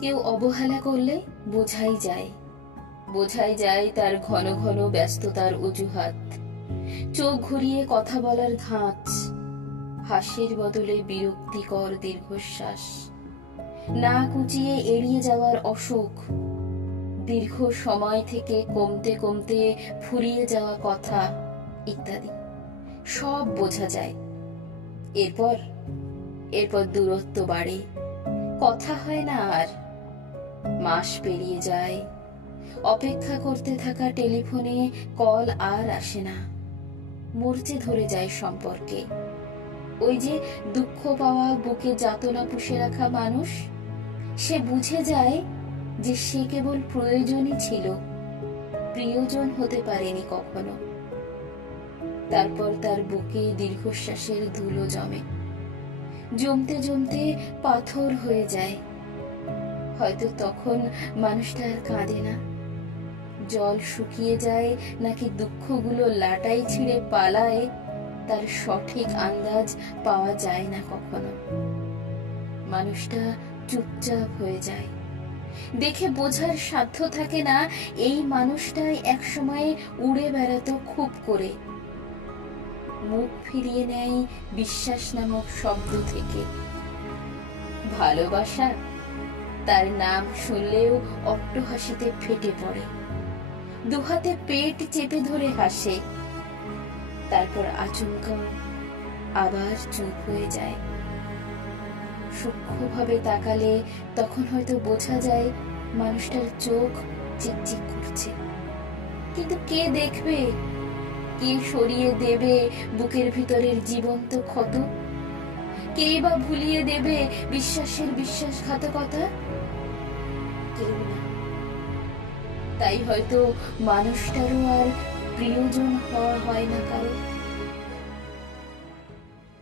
কেউ অবহেলা করলে বোঝাই যায়। বোঝাই যায় তার ঘন ঘন ব্যস্ততার অজুহাত। চোখ ঘুরিয়ে কথা বলার ধাঁচ। হাসির বদলে বিরক্তিকর দীর্ঘশ্বাস। না কুচিয়ে এড়িয়ে যাওয়ার অসুখ। দীর্ঘ সময় থেকে কমতে কমতে ফুরিয়ে যাওয়া কথা ইত্যাদি। সব বোঝা যায়। এরপর এরপর দূরত্ব বাড়ে। কথা হয় না আর। মাস পেরিয়ে যায়। অপেক্ষা করতে থাকা টেলিফোনে কল আর আসে না। মরচে ধরে যায় সম্পর্কে। ওই যে দুঃখ পাওয়া বুকে যাতনা পুষে রাখা মানুষ, সে বুঝে যায় যে সে কেবল প্রয়োজনই ছিল, প্রিয়জন হতে পারেনি কখনো। তারপর তার বুকে দীর্ঘশ্বাসের ধুলো জমে। জমতে জমতে পাথর হয়ে যায়। হয়তো তখন মানুষটা আর কাঁদে না। জল শুকিয়ে যায়, নাকি দুঃখগুলো লাটাই ছিঁড়ে পালায়, তার সঠিক আন্দাজ পাওয়া যায় না কখনো। মানুষটা চুপচাপ হয়ে যায়। দেখে বোঝার সাধ্য থাকে না, এই মানুষটাই একসময় উড়ে বেড়াতো খুব করে। মুখ ফিরিয়ে নেয় বিশ্বাস নামক শব্দ থেকে। ভালোবাসা তার নাম শুনলেও অট্টহাসিতে ফেটে পড়ে। দুহাতে পেট চেপে ধরে হাসে। তারপর আচমকা আবার চুপ হয়ে যায়। সূক্ষ্মভাবে তাকালে তখন হয়তো বোঝা যায় মানুষটার চোখ চিকচিক করছে। কিন্তু কে দেখবে? কে সরিয়ে দেবে বুকের ভিতরের জীবন্ত ক্ষত? কে বা ভুলিয়ে দেবে বিশ্বাসের বিশ্বাসঘাতকতা? কেউ না। তাই হয়তো মানুষটারও আর প্রিয়জন হওয়া হয়